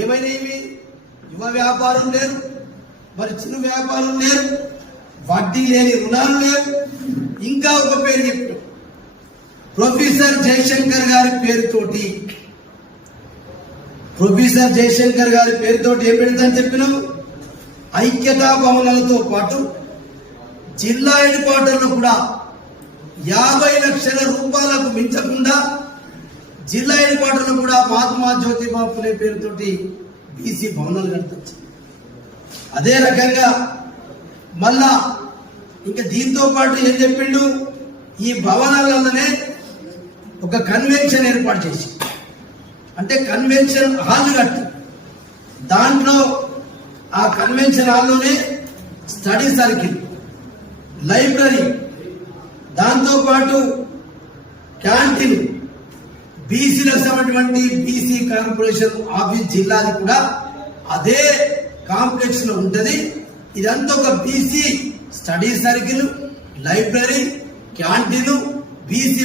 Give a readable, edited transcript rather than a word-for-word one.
ఏమైనా యువ వ్యాపారం లేరు, మరి చిన్న వ్యాపారం లేరు, వడ్డీ లేని రుణాలు లేవు. ఇంకా ఒక పేరు చెప్పారు, ప్రొఫెసర్ జయశంకర్ గారి పేరుతోటి. ప్రొఫెసర్ జయశంకర్ గారి పేరుతోటి ఏం పెడతాను చెప్పినాం? ఐక్యతా భవనాలతో పాటు జిల్లా హెడ్ క్వార్టర్లో కూడా 50 లక్షల రూపాయలకు మించకుండా జిల్లా హెడ్ క్వార్టర్లో కూడా మహాత్మా జ్యోతిబా ఫులే పేరుతోటి బీసీ భవనాలు కడతచ్చు. అదే రకంగా మళ్ళా ఇంకా దీంతో పాటు ఏం చెప్పిండు, ఈ భవనాలలోనే ఒక కన్వెన్షన్ ఏర్పాటు చేసి, అంటే కన్వెన్షన్ హాల్ కట్టి దాంట్లో ఆ కన్వెన్షన్ హాల్లోనే స్టడీ సర్కిల్, లైబ్రరీ, దాంతో పాటు క్యాంటీన్, బీసీలకు సంబంధించినటువంటి బీసీ కార్పొరేషన్ ఆఫీస్ జిల్లాది కూడా అదే కాంప్లెక్స్ లో ఉంటది. ఇదంతా ఒక BC study circle, library, canteen, BC